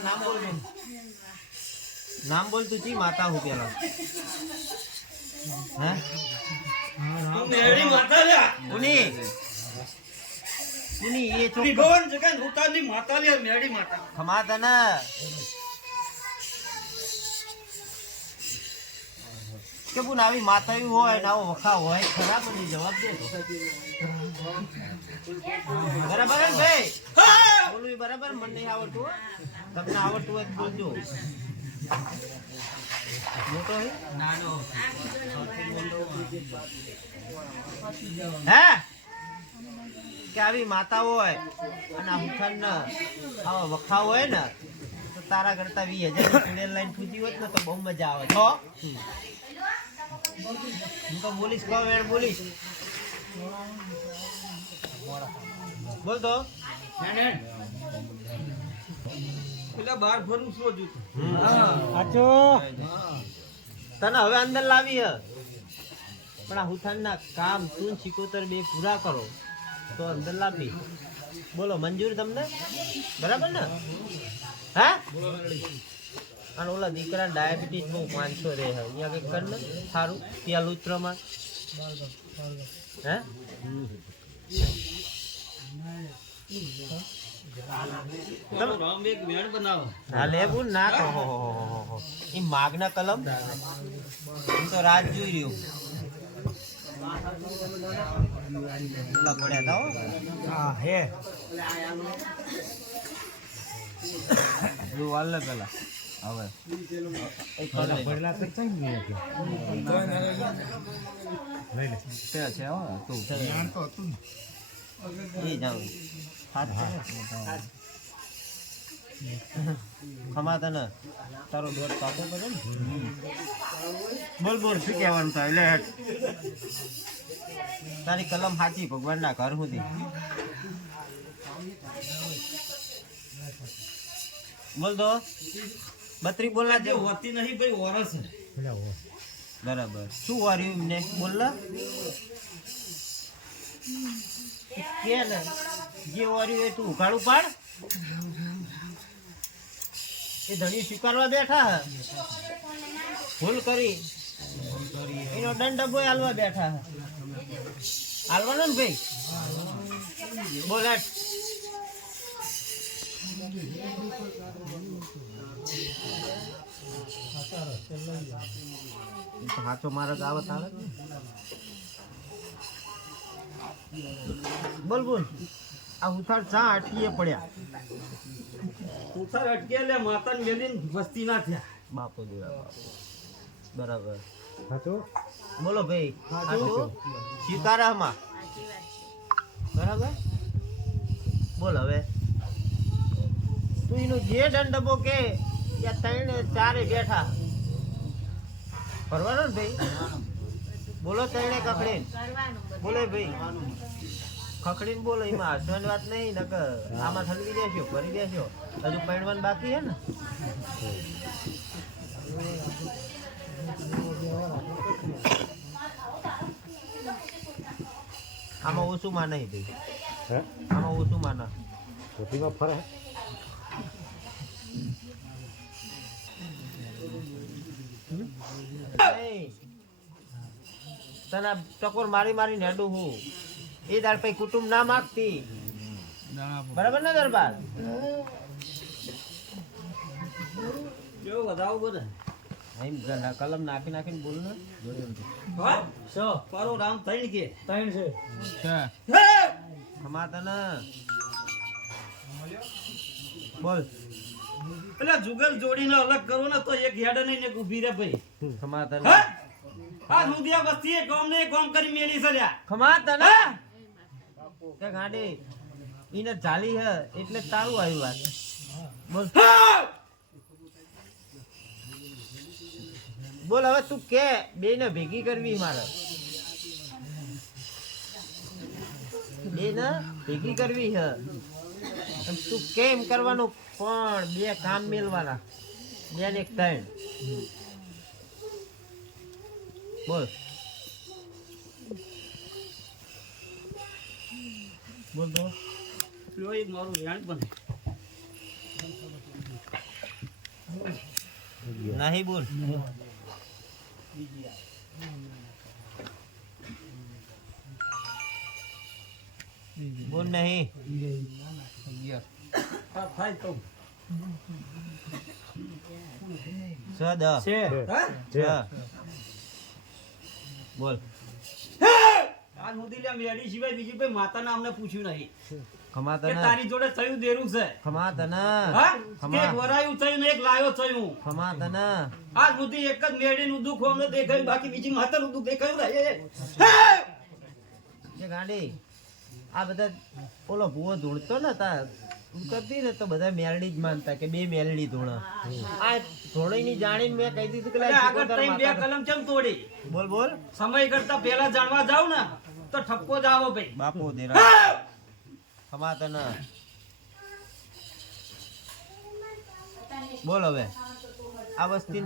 પેલા નામ બોલ દે નામ બોલ તું ચી માતા હું પેલા. હે? તું મેળી માતા લે ઉની. ઉની એ ચોખ્ખું ત્રિભુવન જગન ઉતારની માતા લે માતા. કે આવી માતાયું હોય ને આવો વખા હોય, ખરાબ બધી જવાબ દે. બરાબર ભાઈ? બોલું બરાબર? મને નહીં આવડતું. તમને આવડતું હોય બોલજો. મોટો હે? હે? કે આવી માતા હોય અને હુખાન આવા વખા હોય ને, તો તારા કરતા વી હજાર લઈને ફૂટી હોત ને તો બહુ મજા આવે. તો હું તો બોલીશ કહો વેણ બોલીશ. બોલ તો. પેલા બાર ફરું શું હજુ? તને હવે અંદર લાવી હ પણ આ હુથાનના કામ તું સિકોતર બે પૂરા કરો તો અંદર લાવી. બોલો મંજૂર તમને? બરાબર ને? હા? અને ઓલા દીકરા ડાયાબિટીસ બહુ પાંચસો રહે છે અહીંયા કંઈક કર ને? સારું. હે? એક વેણ બનાવો. હા લેવું ના કહો. હો, હો, હો, હો, હો. ઈ માગના કલમ? તો રાત જોઈ રહ્યું. ઓલા પડ્યા તા હો. જો અલગ અલગ પેલા. હવે. તું. ખમા તને. તારો કાપો પડે ને? બોલ બોલ, શું કહેવાનું થાય? એટલે. તારી કલમ સાચી, ભગવાનના ઘર સુધી. બોલ તો બત્રી બોલના જે હોતી નહીં ભાઈ ઓરસ છે. બરાબર. શું વાર્યું એમને? બોલ કે ને? જે વાર્યું એ તું ઉઘાડું પાડ. એ ધણી સ્વીકારવા બેઠા હે. ભૂલ કરી. એનો દંડ ડબ્બો હાલવા બેઠા હે. હાલવાનો ને ભાઈ? બોલ સાચો માર્ગ આવે તારે. બોલ બોલ. આ ઉથાર ચા અટકીએ પડ્યા. ઉતાર અટકે લે માતાને મેલીને વસ્તી ના થયા. બાપો દેવા બાપો. બરાબર. બોલો ભાઈ હાચો? સ્વીકારામાં બરાબર? બોલ હવે. તું એનું જે દંડબો કે ત્યાં ત્રણ ચારે બેઠા. ફરવાનો ને ભાઈ? બોલો ત્રણે કકડીને બોલે ભાઈ. ખકડીને બોલો એમાં હસવાની વાત નહીં નકર આમાં ઠલવી દેશો ભરી દેશો હજુ પૈણવાનું બાકી હે ને? આમાં ઓછું માં નહીં ભાઈ. આમાં ઓછું માં ના નહીં. તને ટકોર મારી મારી નેડું હું. એ તાર પછી કુટુંબ ના માગતી. બરાબર ને દરબાર? કેવું વધાવું કલમ નાખી નાખીને બોલ ને. પારો રામ થઈને કે. ખમા તને. બોલ. પેલા જુગલ જોડીને અલગ કરો ને તો એક હેડ નહીં એક ઊભી રે ભાઈ. સમાધાન. આ લુધિયા વસ્તી એ ગામ ને ગામ કરી મેલી સર્યા લ્યા. ખમા કે ગાડી ઈને ચાલી હે એટલે તારું આવ્યું વાત બોલ. બોલ હવે તું કે બે ને ભેગી કરવી મારે. બે ને ભેગી કરવી હે. તું કેમ કરવાનું? પણ બે કામ મેલવાના બે ને એક ત્રણ. બોલ. બોલ તો. મારું વેણ બને. નહીં બોલ. બોલ નહીં. બોલ. આ નોંધી લે મેળી સિવાય બીજી કોઈ માતાના અમને પૂછ્યું નહીં. ખમા તારી જોડે થયું દેરું છે. ખમા તને હા? ખમા. એક વરાયું થયું એક લાયો થયું. ખમા આ સુધી એક જ મેળીનું દુઃખ અમને દેખાયું બાકી બીજી માતાનું દુઃખ દેખાયું આ બધા ઓલો ભૂવો ધૂળતો ને કરતી ને તો બધા મેલડી જ માનતા કે બે મેલડી ધોણા. આ ધોણી ની જાણીને મેં કહી દીધું કે આગળ ત્રણ બે કલમ ચમ તોડી? બોલ બોલ. સમય કરતા પહેલા જાણવા જાવ ને તો ઠપકો જ આવો ભાઈ. બાપુ દેરા. હમા તને બોલ હવે. આ વસ્તી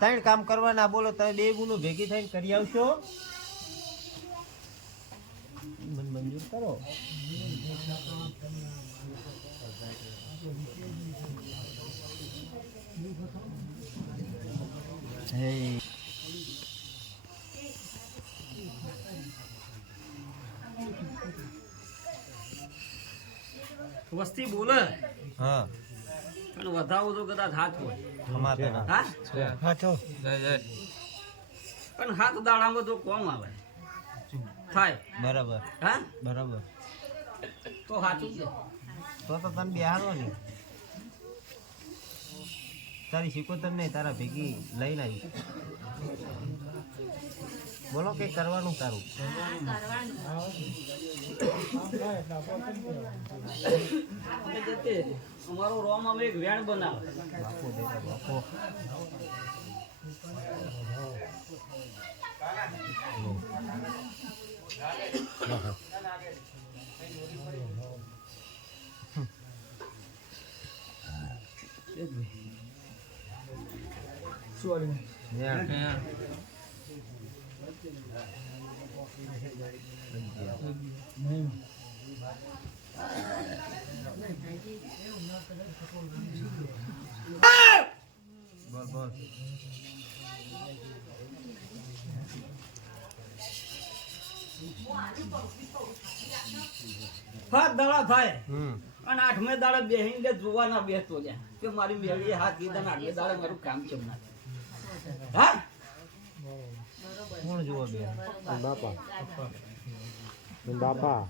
ત્રણ કામ કરવાના બોલો તમે બે ગુનો ભેગી થઈને કરી આવશો? મન મંજૂર કરો. હે વસ્તી બોલે? હા. પણ વધાવો તો કદાચ હાથ હોય. હા? પણ હાથ દાડામાં તો કોમ આવે. થાય. બરાબર. હા? બરાબર. તો હાથું છે. તો તો તને બિહારો ને તારી શીખોતર નહીં તારા ભેગી લઈને આવી બોલો કે કરવાનું તારું. અમારો રોમ અમે એક વેણ બનાવે. બાપો. ન્યા. બોલ બોલ હાથ દાડા થાય હમ અને આઠમે દાડે બેહીને જોવાના બેસતો લ્યા કે મારી મેળી હાથ કીધા આઠમે દાડે મારું કામ કેમ ના થાય? હા? કોણ જુઓ બે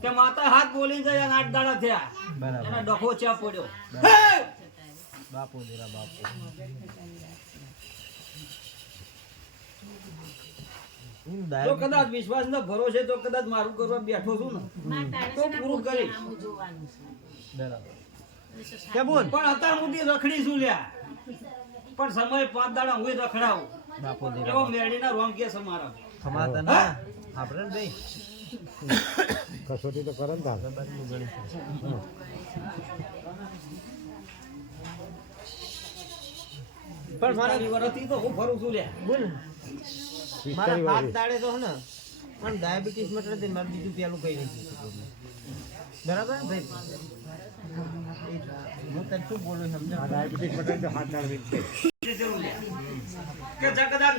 કે માતા હાથ બોલી જાય આઠ દાડા થયા. બરાબર. એના ડખો ચા પડ્યો. બાપો દેરા બાપો. તો કદાચ વિશ્વાસ ના ભરોસે તો કદાચ મારું કરવા બેઠો છું ને. તો પૂરું કરીશ. બરાબર. કે બોલ? પણ અત્યાર સુધી રખડી છું લ્યા? પણ સમય પાંચ દાડા હું રખડાવું. બાપો એવો દેરા મેળીના રોમ કે છે મારા ખમા તને આપણે ને ભાઈ કસોટી તો કરે ને. પણ મારા પિસ્તાલીસ તો હું ફરું છું લ્યા. બોલ મારા પાંચ હાથ દાડે તો હે ને પણ ડાયાબિટીસ મટે મારે બીજું પેલું કઈ નથી. બરાબર? ભાઈ હું તને શું બોલું સમજ ડાયાબિટીસ મટન તો હાથ દાળ છે એ જરૂર લ્યા. કે જો કદાચ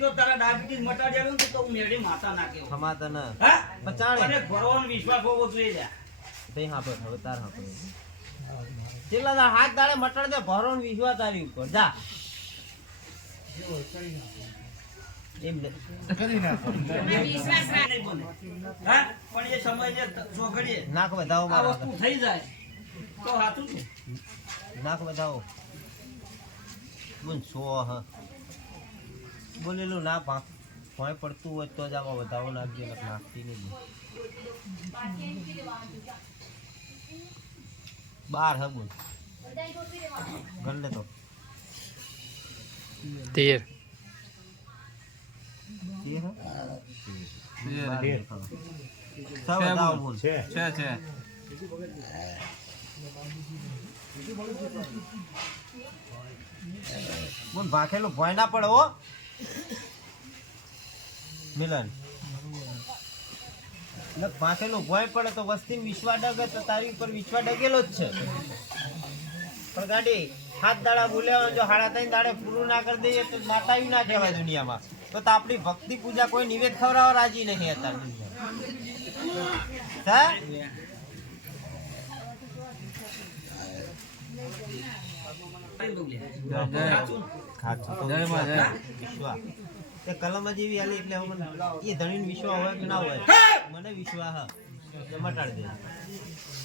તો તારા ડાયાબિટીસ મટાડ્યા ને તો હું મેળી માતા નાખે ખમા તને હા પચાણે. અને ભરવાનો વિશ્વાસ હોવો જોઈએ લ્યા તઈ હાપે હવે તાર હાપે કેટલા દાડા હાથ દાડે મટણ દે ભરો ને તારી ઉપર જા એમ પણ એ સમયે ચોઘડીએ વધાવો મારા થઈ જાય તો સાચું છે નાક વધાવો બોલ સો હ બોલેલું ના પાંખ ભોંય પડતું હોય તો જ આમાં વધાવો નાખજે નકર નાખતી નહીં બાર હ બોલ ગણ તો તેર તેર હ? બાર દેખાડો. છ વધાવો બોલ છે છે છે મને ભાખેલું ભય ના પડે હો. મિલન. એટલે ભાખેલું ભય પડે તો વસ્તી વિશ્વા ડગે તો તારી ઉપર વિશ્વા ડગેલો જ છે. પણ ગાડી, હાથ દાડા બોલ્યા જો હાડા ત્રણ દાડે પૂરું ના કરી દઈએ તો નાતાવી ના કહેવાય દુનિયામાં. તો તો આપણી ભક્તિ પૂજા કોઈ નિવેદ ખવડાવવા રાજી નહીં અત્યારે હા? કલમ જેવી આલી એટલે મને એ ધણી વિશ્વાસ હોય કે ના હોય, મને વિશ્વાસ મટાડી દે.